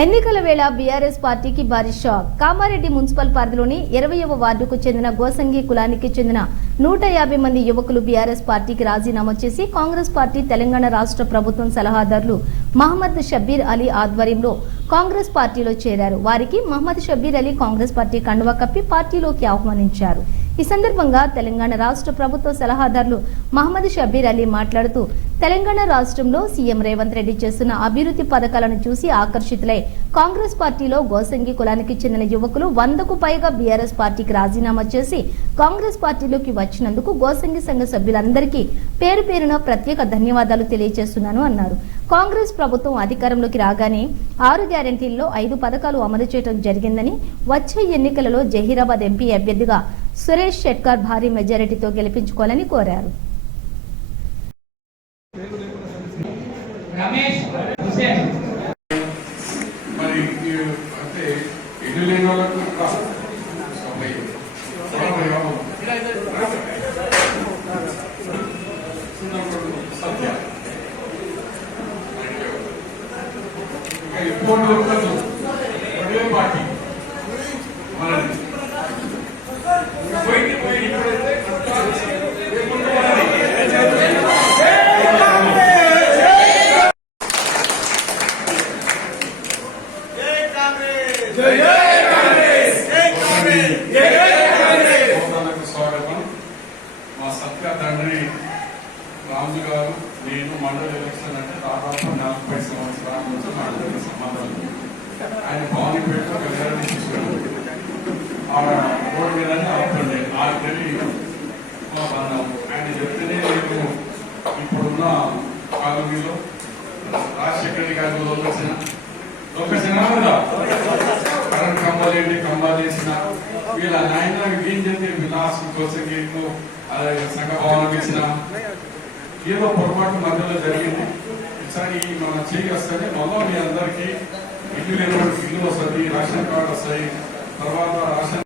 ఎన్నికల వేళ బీఆర్ఎస్ పార్టీకి భారీ షాక్. కామారెడ్డి మున్సిపల్ పరిధిలోని ఇరవయవ వార్డుకు చెందిన గోసంగి కులానికి చెందిన నూట యాభై మంది యువకులు బీఆర్ఎస్ పార్టీకి రాజీనామా చేసి కాంగ్రెస్ పార్టీ తెలంగాణ రాష్ట్ర ప్రభుత్వం సలహాదారులు మహమ్మద్ షబ్బీర్ అలీ ఆధ్వర్యంలో కాంగ్రెస్ పార్టీలో చేరారు. వారికి మహమ్మద్ షబ్బీర్ అలీ కాంగ్రెస్ పార్టీ కండువా కప్పి పార్టీలోకి ఆహ్వానించారు. ఈ సందర్భంగా తెలంగాణ రాష్ట్ర ప్రభుత్వ సలహాదారులు మహమ్మద్ షబీర్ అలీ మాట్లాడుతూ తెలంగాణ రాష్ట్రంలో సీఎం రేవంత్ రెడ్డి చేస్తున్న అభివృద్ధి పథకాలను చూసి ఆకర్షితులై కాంగ్రెస్ పార్టీలో గోసంగి కులానికి చెందిన యువకులు వందకు పైగా బీఆర్ఎస్ పార్టీకి రాజీనామా చేసి కాంగ్రెస్ పార్టీలోకి వచ్చినందుకు గోసంగి సంఘ సభ్యులందరికీ పేరు పేరున ప్రత్యేక ధన్యవాదాలు తెలియజేస్తున్నాను అన్నారు. కాంగ్రెస్ ప్రభుత్వం అధికారంలోకి రాగానే ఆరు గ్యారంటీల్లో ఐదు పథకాలు అమలు చేయడం జరిగిందని వచ్చే ఎన్నికలలో జహీరాబాద్ ఎంపీ అభ్యర్థిగా సురేష్ షెట్కర్ భారీ మెజారిటీతో గెలిపించుకోవాలని కోరారు రమేష్ స్వాగతం మా సత్య తండ్రి రాజు గారు నేను మండల ఎలక్షన్ అంటే దాదాపు నలభై సంవత్సరాల నుంచి మండలి సమాధానం ఆయన భవానీపేట వెళ్ళాలని తీసుకున్నాను ఆ రోడ్డు మీద ఆపుతుండే ఆడికెళ్ళి మా బంధం ఆయన చెప్తేనే నేను ఇప్పుడున్న కాలనీలో రాజశేఖర రెడ్డి ఒక లోకేసిన కరెంట్ కంబాలు ఏంటి వీళ్ళ నాయన ఏం చేస్తే విలాస్ కోసం గేట్లు అలాగే సంఘ భవనం వేసిన ఏదో పొరపాటు మధ్యలో జరిగింది. ఈసారి మన చేయి వస్తే మళ్ళీ మీ అందరికీ ఇల్లు లేని ఇల్లు వస్తుంది రేషన్ కార్డు వస్తాయి తర్వాత రేషన్